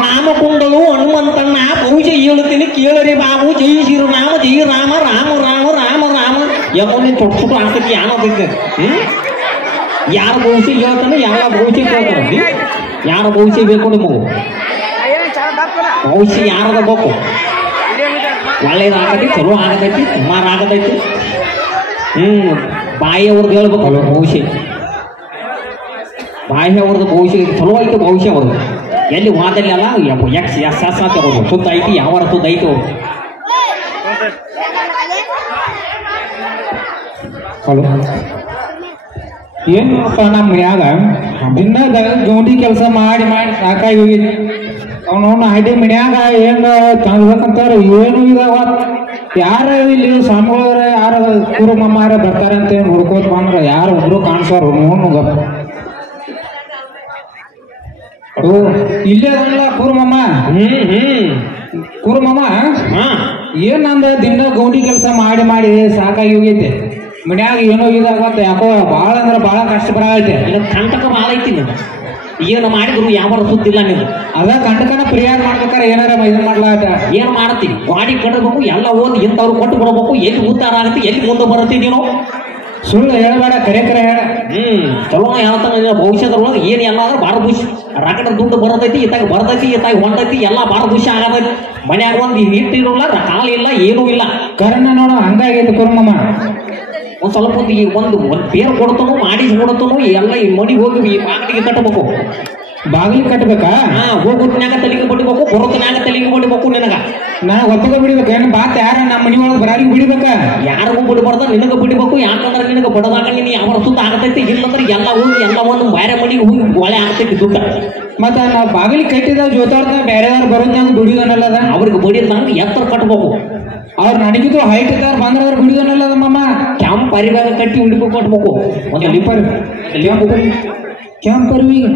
ರಾಮಕುಂಡಲು ಹನುಮಂತಣ್ಣ ಬಹುಶಃ ಹೇಳ್ತೀನಿ ಕೇಳರಿ ಬಾಬು. ಜೈ ಶ್ರೀರಾಮ ಜೈ ರಾಮ ರಾಮ ರಾಮ ರಾಮ ರಾಮ ಯಮೋನಿ ತೊಟ್ಟು ಆಗ್ತೈತಿ ಯಾನೋದೈತೆ. ಯಾರ ಬಹುಶಃ ಹೇಳ್ತಾನೆ ಯಾರ ಬಹುಶಃ ಕೇಳ್ತಾನೆ. ಯಾರ ಬಹುಶಃ ಬೇಕು ನಿಮಗೂ ಬಹುಶಃ ಯಾರದ ಬೇಕು. ಒಳ್ಳೇದಾಗತೈತಿ ಚಲೋ ಆಗತೈತಿ ಸುಮಾರು ಆಗತೈತಿ. ಬಾಯಿ ಅವ್ರದ್ದು ಹೇಳ್ಬೇಕಲ್ಲ ಬಹುಶಃ. ಬಾಯಿ ಅವ್ರದ್ದು ಬಹುಶಃ ಚಲೋ ಐತೆ ಬಹುಶಃ ಅವ್ರದ್ದು. ಎಲ್ಲಿ ವಾದಲ್ಲಿ ಅಲ್ಲ ಎಕ್ಸ್ ಎಸ್ ಎಸ್ ಅಂತ ಅವರು ಸುತ್ತ ಐತಿ ಯಾವ ಸುತ್ತ ಐತಿ ಅವರು. ಹಲೋ ಏನಪ್ಪ ನಮ್ಮ ಮನ್ಯಾಗ ದಿನದ ಗೌಂಡಿ ಕೆಲಸ ಮಾಡಿ ಮಾಡಿ ಸಾಕಾಗಿ ಹೋಗಿದ್ವಿ. ಅವನವನ್ನ ಹಡ್ಡಿ ಮನ್ಯಾಗ ಏನು ತಂದ್ಬೇಕಂತಾರೆ ಏನು ಇದಾವ. ಯಾರ ಇಲ್ಲಿ ಸ್ವಾಮಿಗಳವ್ರ ಯಾರ ಕುರುಮಮ್ಮಾರ ಬರ್ತಾರಂತ ಹುಡ್ಕೋತ್ ಬಂದ್ರ ಯಾರು ಒಬ್ರು ಕಾಣಿಸೋರು ನೋಡ್ನುಗ. ಇಲ್ಲೇ ಅಲ್ಲ ಕುರುಮಮ್ಮ. ಕುರುಮಮ್ಮ ಏನ್ ನಂದ ದಿನ ಗೌಂಡಿ ಕೆಲಸ ಮಾಡಿ ಮಾಡಿ ಸಾಕಾಗಿ ಹೋಗೈತೆ. ಮನ್ಯಾಗ ಏನೋ ಇದಾಗತ್ತೆ ಯಾಕೋ ಭಾಳ ಅಂದ್ರೆ ಭಾಳ ಕಷ್ಟ ಬರೈತೆ. ಕಂಟಕ ಭಾಳ ಐತಿ ನೀನು ಏನು ಮಾಡಿದ್ರು ಯಾವ ಸುದ್ದಿಲ್ಲ ನೀನು. ಅದ ಕಂಟಕನ ಪ್ರಿಯಾಗ ಮಾಡ್ಬೇಕಾರೆ ಏನಾರ ಇದನ್ ಮಾಡ್ಲಾಟ ಏನು ಮಾಡ್ತೀವಿ. ಗಾಡಿ ಕಟ್ಟಬೇಕು ಎಲ್ಲ ಓದಿ ಇಂಥವ್ರು ಕೊಟ್ಟು ಬಿಡಬೇಕು. ಎಲ್ಲಿ ಉದ್ದಾರ ಆಗುತ್ತೆ ಎಲ್ಲಿ ಮುಂದೆ ಬರುತ್ತೆ ನೀನು. ಸುಳ್ಳು ಹೇಳಬೇಡ ಕರೆ ಕರೆ ಹೇಳ. ಚಲೋ ಹೇಳ್ತಾನೆ ಭವಿಷ್ಯದೊಳಗೆ ಏನು ಎಲ್ಲ ಅಂದ್ರೆ ಬಾರ ಖುಷಿ ರಾಕಡ ದುಡ್ಡು ಬರತೈತಿ ಇತ್ತಾಗ ಬರ್ತೈತಿ ಇತ್ತಾಗ ಹೊಂಟೈತಿ ಎಲ್ಲ ಬಾರ ಖುಷಿ ಆಗತೈತಿ. ಮನ್ಯಾಗ ಒಂದು ಹಿಟ್ಟಿರಲ್ಲ ಕಾಲಿಲ್ಲ ಏನೂ ಇಲ್ಲ. ಕರಣ ನೋಡು ಹಂಗಾಗೈತೆ ಕುರುಮಮ್ಮ. ಒಂದು ಸ್ವಲ್ಪ ಒಂದು ಬೇರೆ ಕೊಡ್ತಾನೋ ಮಾಡಿಸಿ ಕೊಡ್ತಾನೋ ಎಲ್ಲ ಈ ಮನೆಗೆ ಹೋಗಿ ಬಾಗಿಲಿಗೆ ಕಟ್ಟಬೇಕು. ಬಾಗಿಲಿಗೆ ಕಟ್ಟಬೇಕಾ? ಹೋಗೋದ್ನಾಗ ತಲೆಗೆ ಬಿಡಬೇಕು ಬರೋದ್ನಾಗ ತಲೆಗೆ ಬಿಡಬೇಕು. ನಿನಗ ನನಗೆ ಒತ್ತಗ ಬಿಡ್ಬೇಕು ಏನು ಬಾತ್ ಯಾರ ನಮ್ಮ ಮನೆ ಒಳಗೆ ಬರಾಲಿಗೆ ಬಿಡ್ಬೇಕ. ಯಾರಿಗೂ ಬಿಡಬಾರ್ದ ನಿನಗೆ ಬಿಡಬೇಕು. ಯಾಕಂದ್ರೆ ನಿನಗೆ ಬಡದಾಗ ನೀನು ಯಾವ ಸುತ್ತ ಆಗತೈತಿ. ಇಲ್ಲಂದ್ರೆ ಎಲ್ಲ ಹೋಗಿ ಎಲ್ಲ ಒಂದು ಬೇರೆ ಮನೆಗೆ ಹೋಗಿ ಒಳೆ ಆಗ್ತೈತಿ ದುಡ್ಡ. ಮತ್ತ ನಾವು ಬಾಗಿಲಿಗೆ ಕಟ್ಟಿದ ಜೋತಾಡ್ದ ಬೇರೆದವ್ರು ಬರೋದ್ನಾಗ ದುಡಿಯೋದನ್ನಲ್ಲದ. ಅವ್ರಿಗೆ ಬಡಿದಂಗೆ ಎತ್ತರ ಕಟ್ಬೇಕು. ಅವ್ರು ನನಗಿದ್ರು ಹೈಟ್ ಇದ್ದಾರ ಬಂದ್ರೆ ಬಿಡಿದನಲ್ಲದ ಮಮ್ಮ. ಕ್ಯಾಂಪ್ ಪರಿವಾಗ ಕಟ್ಟಿ ಉಂಡಿಪು ಕಟ್ಬೇಕು. ಒಂದು ಲಿಪರ್ ಕ್ಯಾಂಪರ್ವಿಗೆ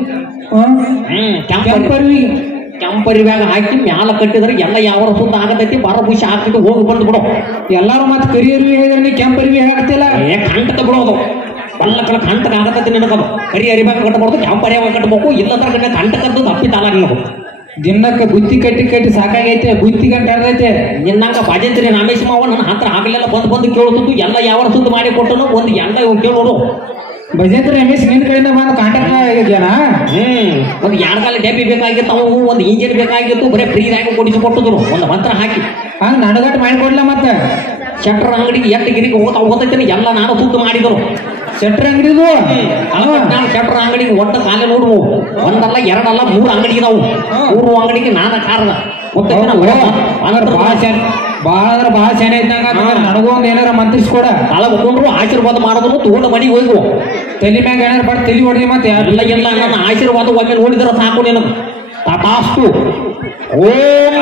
ಕ್ಯಾಂಪರ್ವಿಗೆ ಕ್ಯಾಂಪರಿವ್ಯಾಗ ಹಾಕಿ ಮ್ಯಾಲ ಕಟ್ಟಿದ್ರೆ ಎಲ್ಲ ಯಾವ ಸುತ್ತ ಆಗತೈತಿ ಬಾರ ಖುಷಿ ಆಗ್ತೈತಿ. ಹೋಗಿ ಬಂದು ಬಿಡು. ಎಲ್ಲಾರು ಮತ್ತೆ ಕರಿಯರ್ವಿ ಹೇಳಿದ್ರೆ ಕ್ಯಾಂಪರ್ವಿ ಹಾಕ್ತಿಲ್ಲ. ಕಂಟಕ ಬಿಡೋದು ಬಲ್ಲ ಕಡೆ ಕಂಟಕ ಆಗತೈತಿ ನಿನಗದು. ಕರಿ ಅರಿವಾಗ ಕಟ್ಟಬಾರ್ದು ಕ್ಯಾಂಪ್ ಅರಿವಾಗ ಕಟ್ಟಬೇಕು. ಇಲ್ಲದ್ರ ಕಡೆ ಕಂಟಕದ್ದು ತಪ್ಪಿತಾಲ ನಿನಗೂ. ದಿನಕ್ಕೆ ಬುತ್ತಿ ಕಟ್ಟಿ ಕಟ್ಟಿ ಸಾಕಾಗೈತೆ. ಬುತ್ತಿ ಗಂಟೆ ಆದೈತೆ. ನಿನ್ನಂಗ ಭಜಂತ್ರಿ ರಾಮೇಶ್ ಮಾವ ನನ್ನ ಹತ್ರ ಆಗಲೆಲ್ಲ ಬಂದು ಕೇಳುತ್ತಿದ್ದು ಎಲ್ಲ ಯಾವ ಸುದ್ದಿ ಮಾಡಿ ಕೊಟ್ಟನು ಒಂದು ಎಂಡ ಕೇಳೋರು. ಭಜಂತ್ರಿ ರಮೇಶ್ ನಿನ್ ಕಡೆಯಿಂದ ಬಂದು ಕಾಂಟ್ಯಾಕ್ಟ್ ಆಗಿದ್ಯಾನ. ಒಂದು ಎರಡು ಕಾಲ ಡೆಬ್ಬಿ ಬೇಕಾಗಿತ್ತು ಅವು ಒಂದು ಇಂಜಿನ್ ಬೇಕಾಗಿತ್ತು. ಬರೀ ಫ್ರೀದಾಗಿ ಕೊಡಿಸಿಕೊಟ್ಟಿದ್ರು ಒಂದು ಮಂತ್ರ ಹಾಕಿ. ಹಂಗೆ ನಡುಗಟ್ಟು ಮಾಡಿಕೊಡ್ಲ ಮತ್ತೆ ಶಟ್ರ್ ಅಂಗಡಿಗೆ ಎಷ್ಟು ಗಿರಿಗೆ ಹೋಗ್ತೈತೆ ಎಲ್ಲ ನಾನು ಸುದ್ದು ಮಾಡಿದ್ರು. ಶೆಟ್ರ್ ಅಂಗಡಿದು ನಾನು ಶಟ್ರ್ ಅಂಗಡಿಗೆ ಒಟ್ಟ ಕಾಲೇ ನೋಡು ಒಂದಲ್ಲ ಎರಡಲ್ಲ 3 ಅಂಗಡಿ ಇದಾವು. 3 ಅಂಗಡಿಗೆ ನಾನ ಕಾರಣ ಭಾಳ ಶಾನೆ ಇದ್ದಂಗ. ನನಗೂ ಒಂದು ಏನಾರ ಮಂತ್ರಿಸ್ಕೊಡ. ಕಾಲ ಹೋಗ್ಕೊಂಡ್ರು ಆಶೀರ್ವಾದ ಮಾಡೋದು ತಗೊಂಡು ಮನೆಗೆ ಹೋಗು. ತಲೆ ಮ್ಯಾಗ ಏನಾರ ಬಟ್ ತಲೆ ಹೊಡೆದಿ ಮತ್ತೆ ಎಲ್ಲ ಎಲ್ಲ ನನ್ನ ಆಶೀರ್ವಾದ ಒಮ್ಮೆ ನೋಡಿದ್ರೆ ಸಾಕು ನಿನಗೆ. ತಥಾಸ್ತು. ಓಂ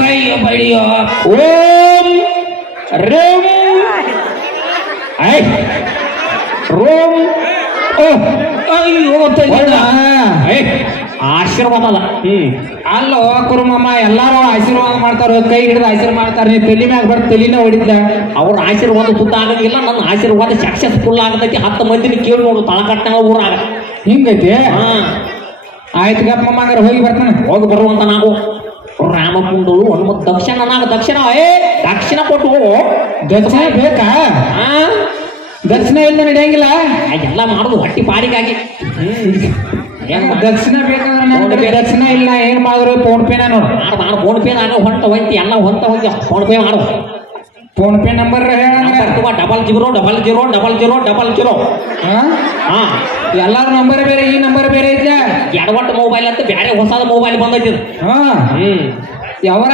ಕೈ ಬಡಿಯೋ ಓಂ ರೇಮ್ ರೋಮ್ ಆಶೀರ್ವಾದ ಅಲ್ಲ. ಅಲ್ಲೋ ಕುರುಮಮ್ಮ ಎಲ್ಲಾರು ಆಶೀರ್ವಾದ ಮಾಡ್ತಾರ. ಕೈ ಹಿಡಿದು ಆಶೀರ್ವಾದ ಮಾಡ್ತಾರ. ನೀ ತಲೆ ಮ್ಯಾಗ ಬರ್ತ ತಲಿನ ಹೊಡಿದ್ಲ. ಅವ್ರ ಆಶೀರ್ವಾದ ಸುತ್ತ ಆಗಂಗಿಲ್ಲ. ನನ್ನ ಆಶೀರ್ವಾದ ಸಕ್ಸಸ್ಫುಲ್ ಆಗತೈತಿ. 10 ಮಂದಿನ ಕೇಳಿ ನೋಡು ತಳಕಟ್ಟಂಗ ಊರಾಗ ಹಿಂಗೈತಿ. ಆಯ್ತು ಗಪ್ಪಮ್ಮ ಹಂಗಾರ ಹೋಗಿ ಬರ್ತಾನೆ. ಹೋಗಿ ಬರುವಂತ ನಾವು ರಾಮಕುಂಡಲು ಹನುಮಂತ ದಕ್ಷಿಣ ದಕ್ಷಿಣ ದಕ್ಷಿಣ ಕೊಟ್ಟು ದಕ್ಷಿಣ ಬೇಕಾ? ದಕ್ಷಿಣ ಇಲ್ಲ ನಡೆಯಂಗಿಲ್ಲ. ಎಲ್ಲ ಮಾಡುದು ಹೊಟ್ಟಿ ಪಾಡಿಗಾಗಿ. ದಕ್ಷಿಣ ಬೇಕಾದ್ರೆ ದಕ್ಷಿಣ ಇಲ್ಲ ಏನ್ ಮಾಡಿದ್ರು ಫೋನ್ ಪೇನ ನೋಡು. ನಾನು ಫೋನ್ ಪೇ ನಾನು ಹೊಂಟ ಹೋಯ್ತಿ ಎಲ್ಲ ಹೊಂಟ ಹೋಗಿ ಫೋನ್ ಪೇ ಮಾಡು. Phone pay number $000000. ಎಲ್ಲಾರು ನಂಬರ್ ಬೇರೆ ಈ ನಂಬರ್ ಬೇರೆ ಐತೆ. ಎಡವಟ್ಟು ಮೊಬೈಲ್ ಅಂತ ಬೇರೆ ಹೊಸದ ಮೊಬೈಲ್ ಬಂದೈತಿ. ಯಾವಾಗ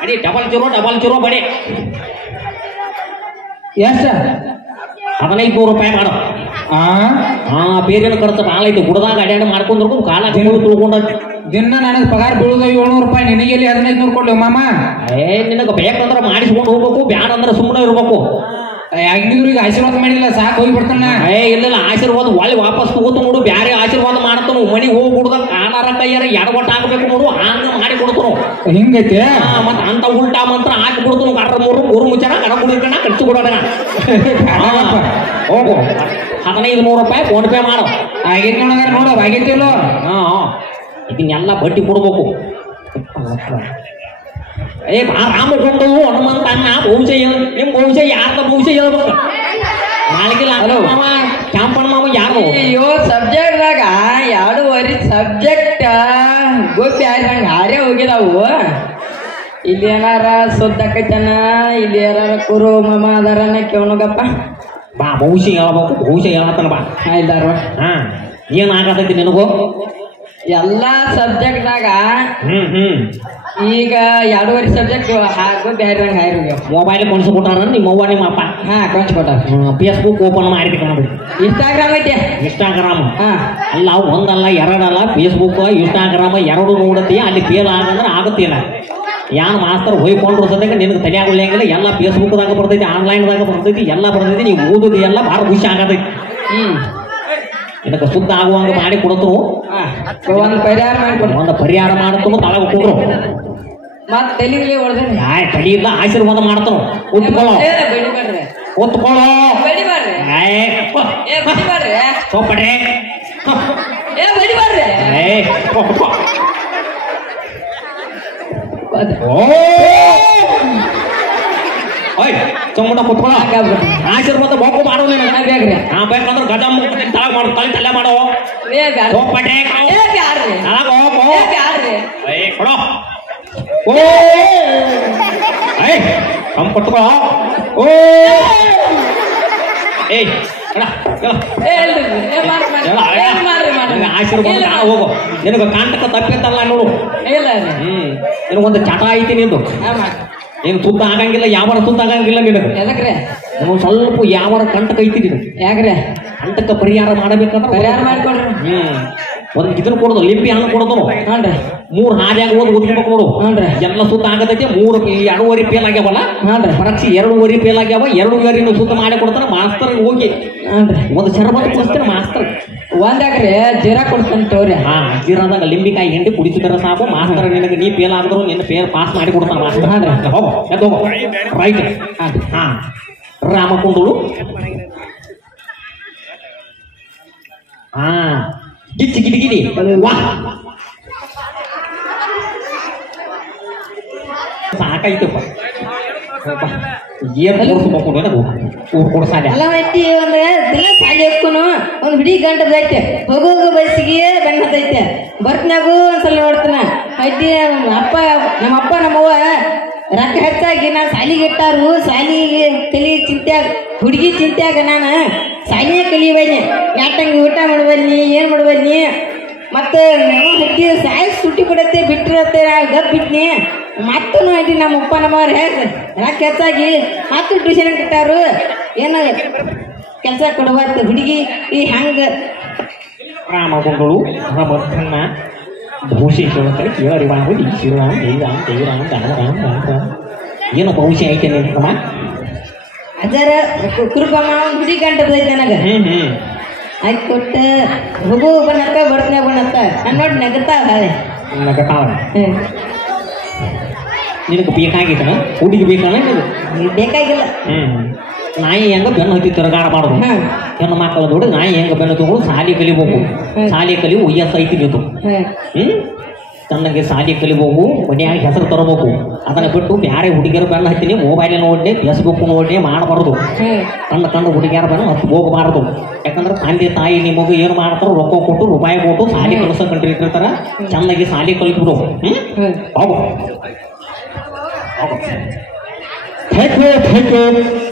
ಬಡಿ $0000 ಬಡಿ. ಎಷ್ಟ? $1500 ಮಾಡು. ಬೇರೆ ಖರ್ಚು ಭಾಳ ಐತಿ. ಗುಡದಾಗ ಅಡ್ಯಾಡ ಮಾಡ್ಕೊಂಡ್ರು ಕಾಲ ತಿಳ್ಕೊಂಡೈತಿ. ದಿನ ನನಗೆ ಪಗಾರ ಬೀಳುದ $700. ನಿನಗೆ ಎಲ್ಲಿ 1500 ಕೊಡ್ಲಿ ಮಾಮ? ನಿನಗೆ ಬೇಕಂದ್ರೆ ಮಾಡಿಸ್ಕೊಂಡು ಹೋಗ್ಬೇಕು. ಬ್ಯಾಡ ಅಂದ್ರೆ ಸುಮ್ಮನೆ ಇರ್ಬೇಕು. ಈಗ ಆಶೀರ್ವಾದ ಮಾಡಿಲ್ಲ ಸಾಕು ಹೋಗಿ ಬಿಡ್ತಾನ. ಇಲ್ಲ ಆಶೀರ್ವಾದ ಒಳ್ಳೆ ವಾಪಸ್ ತಗೋತು ನೋಡು. ಬ್ಯಾರೆ ಆಶೀರ್ವಾದ ಮಾಡ್ತಾನು ಮನೆಗೆ ಹೋಗ್ಬಿಡ್ದಾಗ ಕಾನಾರ ಕೈಯಾರ ಎಡವಟ್ಟು ಹಾಕ್ಬೇಕು ನೋಡು. ಹಂಗ ಮಾಡಿ ಕೊಡ್ತಾನು. ಹಿಂಗೈತೆ ಮತ್ತ ಅಂತ ಉಲ್ಟಾ ಮಂತ್ರ ಹಾಕಿ ಬಿಡ್ತಾನು. ಕಡ್ರ ಮೂರು ಮುಚ್ಚಾರ ಕಡ ಕುಡಿಕಣ ಖರ್ಚು ಕೊಡೋಣ. ಹೋಗು $1500 ಫೋನ್ ಪೇ ಮಾಡು. ಆಗೈತಿ ನೋಡ ಆಗೈತಿಲ್ಲ. ಇದನ್ನೆಲ್ಲ ಬಡ್ಡಿ ಕೊಡ್ಬೇಕು ರಾಮಗೊಂಡು ಹನುಮಂತ ಅನ್ನ ಬಹುಶಃ ನಿಮ್ ಬಹುಶಃ ಯಾರ್ದ ಬಹುಶಃ ಹೇಳ್ಬೇಕು ನಾಳೆಗಿಲ್ಲ ಮಾಮ ಕ್ಯಾಂಪಣ್ಣ ಮಾಮ ಯಾರು ಅಯ್ಯೋ ಸಬ್ಜೆಕ್ಟ್ದಾಗ 2 ಸಬ್ಜೆಕ್ಟ್ ಗೊತ್ತಿ ಆಯ್ತಂಗ ಹಾರೇ ಹೋಗಿದಾವು ಇಲ್ಲಿ ಏನಾರ ಸುದ್ದಕ್ಕೈತನ ಇಲ್ಲಿ ಯಾರ ಕುರು ಮಾಮ ಅದಾರನ್ನ ಕೇಳೋಗಪ್ಪ ಬಾ ಬಹುಶಃ ಹೇಳ್ಬೇಕು ಬಹುಶಃ ಹೇಳತ್ತನ ಬಾ ಆಯ್ತಾರ ಹಾ ಏನ್ ಆಗತೈತಿ ನಿನಗೂ ಎಲ್ಲಾ ಸಬ್ಜೆಕ್ಟ್ದಾಗ ಈಗ 2 ಸಬ್ಜೆಕ್ಟ್ ಗೊತ್ತಿ ಹಾರಿದಂಗ ಹಾರಿ ಮೊಬೈಲ್ ಕೊಡ್ತಾರ ನಿಮ್ಮ ಅವ್ವ ನಿಮ್ಮ ಅಪ್ಪ ಹಾ ಕೊಟ್ಟಾರ ಫೇಸ್ಬುಕ್ ಓಪನ್ ಮಾಡಿದಕ್ಕೆ ನೋಡಿ ಇನ್ಸ್ಟಾಗ್ರಾಮ್ ಐತೆ ಇನ್ಸ್ಟಾಗ್ರಾಮ್ ಹಾ ಅಲ್ಲ ಒಂದಲ್ಲ ಎರಡಲ್ಲ ಫೇಸ್ಬುಕ್ ಇನ್ಸ್ಟಾಗ್ರಾಮ್ ಎರಡು ನೋಡತ್ತಿ ಅಲ್ಲಿ ಫೇಲ್ ಆಗಂದ್ರೆ ಆಗುತ್ತಿಲ್ಲ ಯಾನ್ ಮಾಸ್ತರ್ ಹೋಯ್ಕೊಂಡ್ರು ಸದ್ಯಕ್ಕೆ ನಿನಗೆ ತಲೆಯಾಗುಳ್ಳಂಗಿಲ್ಲ ಎಲ್ಲ ಫೇಸ್ಬುಕ್ದಾಗ ಬರ್ತೈತಿ ಆನ್ಲೈನ್ದಾಗ ಬರ್ತೈತಿ ಎಲ್ಲ ಬರ್ತೈತಿ ನೀವು ಓದೋದು ಎಲ್ಲ ಭಾಳ ಖುಷಿ ಆಗತೈತಿ ಇದಕ್ಕೆ ಶುದ್ಧ ಆಗುವಂಗ ಮಾಡಿ ಕೊಡತು ಒಂದು ಪರಿಹಾರ ಮಾಡ್ಕೊಡು ಒಂದು ಪರಿಹಾರ ಮಾಡತ್ತು ತಳಗ ಕೂಡ್ರು ಮತ್ತೆ ತಲೆಗೆ ಹೊಡೆದ್ರೆ ತಡಿ ಇಲ್ಲ ಆಶೀರ್ವಾದ ಮಾಡ್ತಾನ ಉತ್ಕೊಳ್ಳೋ ಬೆಳಿಬಾರ್ರಿ ಉತ್ಕೊಳ್ಳೋ ಬೆಳಿಬಾರ್ರಿ ಬೆಳಿಬಾರ್ರಿ ಸೋಪಡೆ ಬೆಳಿಬಾರ್ರಿ ಚೊಂಬ ಕುತ್ಕೊಳ್ಳೋ ಆಶೀರ್ವಾದ ಬೋಕು ಮಾಡೋ ನೀನು ಬೇಕ್ರಿ ನಾ ಬೇಕಂದ್ರೆ ಗಜ ಮುಗ್ದು ತಳ ಮಾಡು ತಲೆ ಮಾಡೋ ಸೋಪಡೆ ಕೊಡೋ ಓ ಕುತ್ಕೊಳ್ಳೋ ಓ ಏಯ್ ಆಶೀರ್ವಾದ ಹೋಗು ನಿನಗ ಕಾಂತಕ ತಪ್ಪಿತ್ತಲ್ಲ ನೋಡು ನಿನಗೊಂದು ಚಟ ಐತಿ ನಿಂದು ನೀನು ಸುದ್ದ ಆಗಂಗಿಲ್ಲ ಯಾವಾರ ಸುದ್ದ ಆಗಂಗಿಲ್ಲ ನಿನಗೆ ಎದಕ್ರೆ ನೀವು ಸ್ವಲ್ಪ ಯಾವಾರ ಕಂಟಕ ಐತಿ ನಿನಗೆ ಯಾಕ್ರೆ ಕಂಟಕ ಪರಿಹಾರ ಮಾಡಬೇಕಂದ್ರೆ ಪರಿಹಾರ ಮಾಡ್ಕೊಡ್ರಿ ಒಂದು ಇದನ್ನ ಕೊಡೋದು ಲಿಂಬಿ ಹಣ್ಣು ಕೊಡೋದು ಹ್ಞೂ ಮೂರು ಹಾದಿಯಾಗ ಓದ್ ಓದ್ಬೇಕು ನೋಡು ಎಲ್ಲ ಸುತ್ತ ಆಗತೈತಿ 2.5 ಫೇಲ್ ಆಗ್ಯಾವಲ್ಲ ಪರೀಕ್ಷೆ 2.5 ಫೇಲ್ ಆಗ್ಯಾವ 2 ಸುತ್ತ ಮಾಡಿ ಕೊಡ್ತಾರ ಮಾಸ್ತರ್ ಹೋಗಿ ಒಂದು ಶರಬತ್ ಕೊಡ್ತಾನೆ ಮಾಸ್ತರ್ ಒಂದಾಗ್ರೆ ಜೀರಾ ಕೊಡ್ತಾನೆ ತೋರಿ ಹಾ ಜೀರಾದಾಗ ಲಿಂಬಿಕಾಯಿ ಹಿಂಡಿ ಕುಡಿಸಿದ್ರೆ ಸಾಕು ಮಾಸ್ತರ್ ನಿನಗೆ ನೀ ಫೇಲ್ ಆದ್ರು ನಿನ್ನ ಫೇಲ್ ಪಾಸ್ ಮಾಡಿ ಕೊಡ್ತಾನ ಮಾಸ್ತರ್ ಹೋಗೋ ಎದ್ದು ಹೋಗೋ ರೈಟ್ ಹಾ ರಾಮಕುಂಡಳು ಹಾ ಗಿಚ್ಚಿ ಗಿಡಿ ವಾ ಸಾಕಾಯ್ತಪ್ಪ ಏನ್ ಕೊಡ್ಸ್ಬೇಕು ನನಗೂ ಕೊಡ್ಸಾಲೆ ಎಲ್ಲ ಐತಿ ಒಂದು ದಿನ ಸಾಲಿ ಹಾಕೋನು ಒಂದು ಬಿಡಿ ಗಂಟದೈತೆ ಹೋಗೋಗ ಬಸ್ಸಿಗೆ ಬೆನ್ನದೈತೆ ಬರ್ತ್ನಾಗು ಒಂದ್ಸಲ ನೋಡ್ತಾನ ಐತಿ ನಮ್ಮಪ್ಪ ನಮ್ಮವ್ವ ರೊಕ್ಕ ಹೆಚ್ಚಾಗಿ ನಾನು ಸಾಲಿಗೆ ಇಟ್ಟಾರು ಸಾಲಿಗೆ ಕಲಿ ಚಿಂತ್ಯಾಗ ಹುಡುಗಿ ಚಿಂತ್ಯಾಗ ನಾನು ಸಾಲಿನೇ ಕಲಿಬನ್ನಿ ಯಾಟಂಗೆ ಊಟ ಮಾಡ್ಬನ್ನಿ ಏನು ಮಾಡ್ಬನ್ನಿ ಮತ್ತು ನಮ್ಮ ಹಟ್ಟಿ ಸಾಯಿ ಸುಟ್ಟಿ ಕೊಡತ್ತೆ ಬಿಟ್ಟಿರತ್ತೆ ಗಪ್ ಬಿಟ್ನಿ ಮತ್ತೂ ಐತಿ ನಮ್ಮಪ್ಪ ನಮ್ಮವ್ರು ಹೇಗೆ ರೊಕ್ಕ ಹೆಚ್ಚಾಗಿ ಮತ್ತು ಟ್ಯೂಷನ್ ಇಟ್ಟಾರು ಏನು ಕೆಲಸ ಕೊಡಬಾರ್ದು ಹುಡುಗಿ ಈ ಹಂಗೆ ರಾಮಗೊಂಡಳು ರಾಮನ್ನ ಭೂಷಿ ಕೇಳ್ತಾರೆ ಕೇಳರಿ ಬಾಂಬು ಶ್ರೀರಾಮ್ ಜೈರಾಮ್ ರಾಮ ಏನು ಭವಿಷ್ಯ ಐತೆ ನಿಂತಮ್ಮ ಅದರ ಕುರುಬಮ್ಮ ಹುಡುಗಿ ಗಂಟದೈತೆ ನನಗೆ ಆಯ್ತು ಕೊಟ್ಟ ಹೋಗು ಬಣ್ಣಕ್ಕ ಬರ್ತನೆ ಬಣ್ಣಕ್ಕ ನಾನು ನೋಡಿ ನಗತಾ ಹಾಳೆ ನಗತಾವ ನಿನಗೆ ಬೇಕಾಗಿತ್ತನ ಹುಡುಗಿ ಬೇಕಲ್ಲ ಬೇಕಾಗಿಲ್ಲ ನಾಯಿ ಹೆಂಗ ಬೆನ್ನು ಹತ್ತಿ ತಿರುಗಾಡ ಮಾಡೋದು ಹೆಣ್ಣು ಮಕ್ಕಳ ನೋಡಿ ನಾಯಿ ಹೆಂಗ ಬೆನ್ನು ತಗೊಂಡು ಸಾಲಿ ಕಲಿಬೇಕು ಸಾಲಿ ಕಲಿ ಒಯ್ಯಸ್ ಐತಿ ನಿಂತು ತನ್ನಗೆ ಸಾಲಿ ಕಲಿಬೇಕು ಮನ್ಯಾಗ ಹೆಸರು ತರಬೇಕು ಅದನ್ನ ಬಿಟ್ಟು ಬ್ಯಾರೆ ಹುಡುಗಿಯರ ಬೆನ್ನು ಹತ್ತೀನಿ ಮೊಬೈಲ್ ನೋಡ್ಲಿ ಫೇಸ್ಬುಕ್ ನೋಡ್ಲಿ ಮಾಡಬಾರ್ದು ಕಂಡು ಹುಡುಗಿಯರ ಬೆನ್ನು ಹತ್ತು ಹೋಗಬಾರ್ದು ಯಾಕಂದ್ರೆ ತಂದೆ ತಾಯಿ ನಿಮಗೂ ಏನು ಮಾಡ್ತಾರೋ ರೊಕ್ಕ ಕೊಟ್ಟು ರೂಪಾಯಿ ಕೊಟ್ಟು ಸಾಲಿ ಕಲಿಸೋ ಇಟ್ಟಿರ್ತಾರ ಚೆನ್ನಾಗಿ ಸಾಲಿ ಕಲಿಸ್ಬಿಡು ಹೋಗು ಥ್ಯಾಂಕ್ ಯು